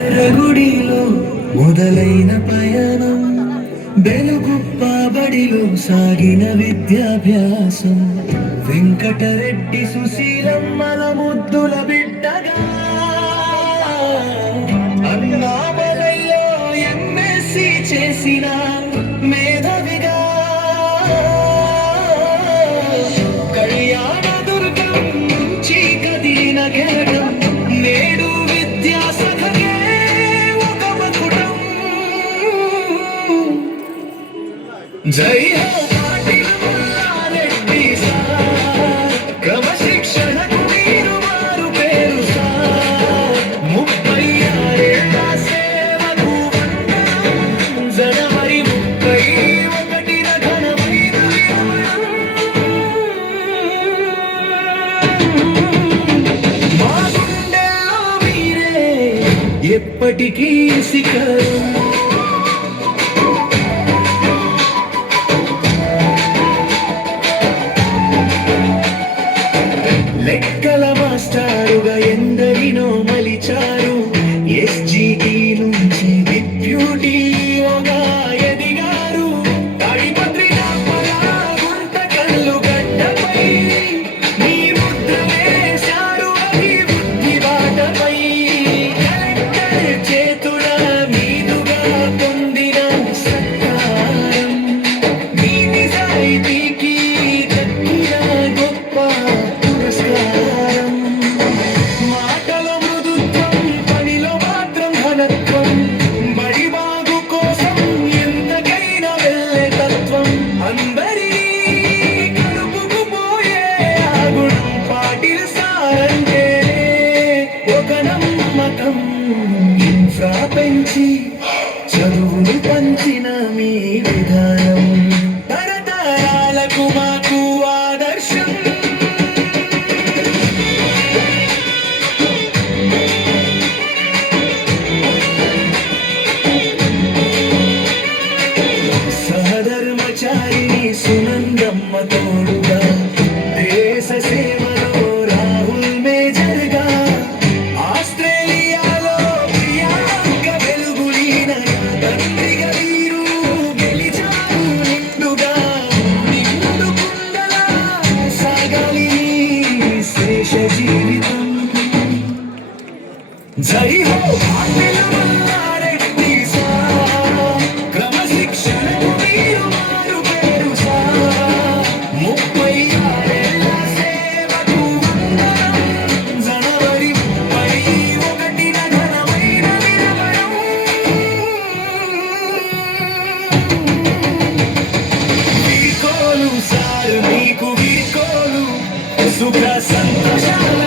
రగుడిలో మొదలైన పయనం వెలుగుప్ప బడిలో సాగిన విద్యాభ్యాసం వెంకటరెడ్డి సుశీలమ్మల ముద్దుల బిడ్డగా అన్నామలైలో ఎంఎస్సి చేసిన మేధావిగా కళ్యాణ దుర్గం నుంచి కదిలిన కెరటం నేడు విద్యాసఖకే ఒక మకుటం. జై హో పాటిల్ మల్లారెడ్డి సార్, క్రమశిక్షణకు మీరు మారు పేరు సార్. 36 సేవకు వందనం, జనవరి 31న ఘనమైన విరమణం. మా గుండెల్లో మీరే ఎప్పటికీ శిఖరం. లెక్కల మాస్టారుగా ఎందరినో మలిచారు. ఎస్జిటి నుంచి డిప్యూటీగా ఎదిగారు. తాడిపత్రిక గుంట కళ్ళు గడ్డపై మీ ముద్ర వేశారు అభివృద్ధి బాటపై. కలెక్టర్ చేతుల మీదుగా పొందిన సత్కారం మీ నిజాయితీకి దక్కిన గొప్ప పురస్కారం. మాటల మృదుత్వం, పనిలో మాత్రం ఘనత్వం, బడి బాగు కోసం ఎంతకైనా వెళ్ళే తత్వం. అందరినీ కలుపుకుపోయే ఆ గుణం పాటిల్ సారంటే ఒక నమ్మకం. ఇన్ఫ్రా పెంచి చదువులు పంచిన మీ విధానం తరతరాలకు మాకు ఆదర్శం. సహధర్మచారిణి సునందమ్మ తోడుగా, దేశ సేవలో రాహుల్ మేజర్గా, ఆస్ట్రేలియాలో ప్రియాంక వెలుగులీన తండ్రిగా వీరు గెలిచారు నిండుగా. నిండు కుండలా సాగాలి శేష జీవితం. జై హో పాటిల్ మల్లారెడ్డి సార్, క్రమశిక్షణకు మీరు మారు పేరు సార్. 36 సేవకు వందనం, జనవరి 31న ఘనమైన విరమణం. వీడ్కోలు సార్, మీకు వీడ్కోలు. సుఖ సంతోషాల